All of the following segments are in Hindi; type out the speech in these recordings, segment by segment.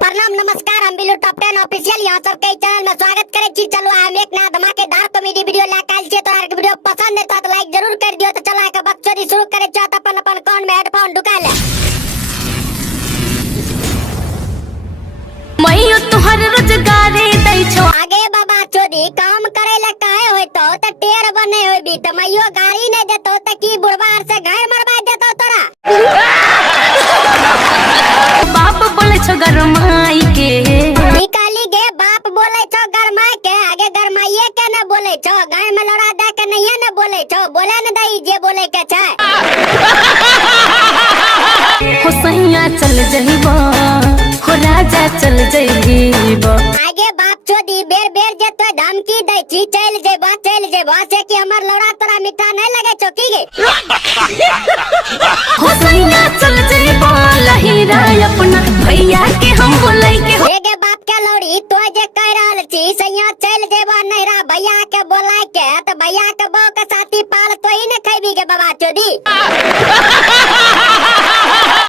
प्रणाम नमस्कार, हम बिल्लू टॉप 10 ऑफिशियल यहाँ सबके चैनल में स्वागत करे छी। चलो हम एक नया धमाकेदार कॉमेडी वीडियो लेकर आइल छी। तोरा के वीडियो पसंद है तो लाइक जरूर कर दियो। तो चला के बकचोदी शुरू करे छ। तो अपन अपन कान में हेडफोन ढुका ले। मइयो तुहर रोजगारे दै छो आगे बाबा चोदी काम करे ले काहे होय तो टेर बने होय भी तो मइयो गाड़ी नहीं देतो त की बुढ़वार से घर मरवा देतो तोरा। बाप बोले छो गरमाई के निकाली गे बाप बोले छो गरमाई के आगे गरमाइए के न बोले छो। गाय में लड़ा दे के नहीं न बोले छो। बोले न दई जे बोले के छै। हो सैया चल जइबो हो राजा चल जइबो। आगे बाप चोदी बेर बेर जे तो धमकी दै छी चल जेबा से कि हमर लड़ा तोरा मीठा नहीं लगे छो की गे। हो सैया चल जइबो लहीरा अपना भैया के हम बोलै के हो। गे बाप के लौड़ी तो जे कह रहल छी सैया चल जेबा नैरा भैया के बोलाय के त भैया के बौ के साथी पाल तो ही न खैबी गे बाबा चोदी।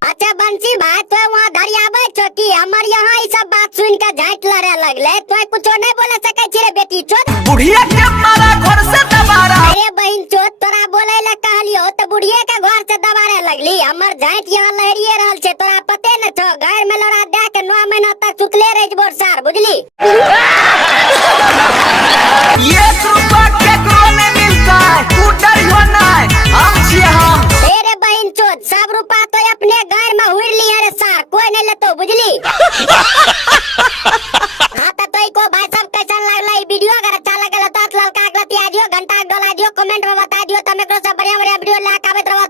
अच्छा बंसी भाई तो वहां धरियाबै छो कि हमर यहाँ ई सब बात सुन के झांट लड़े लगले। तो कुछो नहीं बोले सकै छी रे बेटी चोद। बुढ़िया के मारा घर से दबारा। अरे बहन चोद तोरा बोले ले कहलियो त बुढ़िए के घर से दबारे लगली। हमर झांट यहाँ लहरिए रहल छे तोरा पते न छो। घर में लड़ा दे के 9 महीना तक चुकले रह जबो सार बुझली। ये रुपया केकरो नहीं मिलता है, तू डरियो नहीं, हम छिए हम। अरे बहन चोद सब रुपया तो अपने घर में हुर लिया रे सार, कोई नहीं लेतो बुझली। हाँ तो को भाई सब कैसा लगला ई वीडियो? अगर अच्छा लगल तो ललका आगलती आ दियो, घंटा डोला दियो, कमेंट में बता दियो। तमे को सब बढ़िया बढ़िया वीडियो लेके आबत रहो।